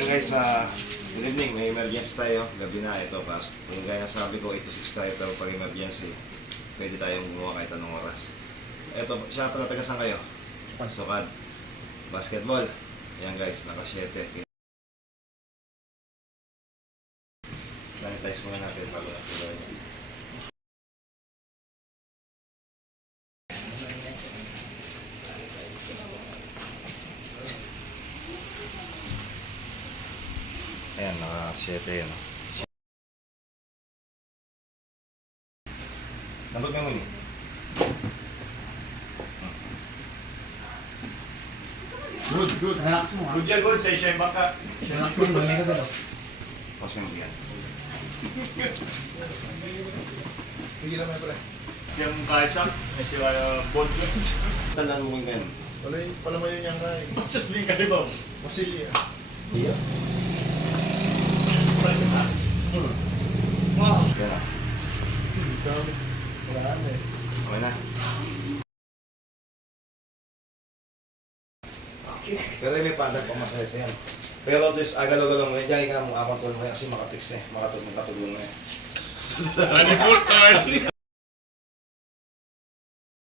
Ayan guys, good evening. May emergency tayo. Gabi na ito. Kung gaya na sabi ko, 8 to 6 tayo ito pag emergency. Pwede tayong gumawa kahit anong oras. Ito, siya pala tagasan kayo. Sukad. Basketball. Ayan guys, naka 7. Sanitize muna natin bago natin gawin yan. Ayan, naka 7 yun. Nandog ka mo yun. Good, good. Relax mo. Good yan, good. Sa siya yung baka. Relax mo. May kagalaw. Pause mo yan. Pigilan mo pre. Yung kaisa, may siya bond yun. Tandaan mo kung ganyan. Wala yung palamayo niya nga eh. Masas may kalibaw. Masilya. Iya. Saan ka sa? Wow. Yan na. Wala na eh. Okay na. Pero may padag pa masaya yan. Pero this agalo-galo mo yan, diyan ka mo, control mo yan kasi makapix eh. Makatulong mo yan. Ano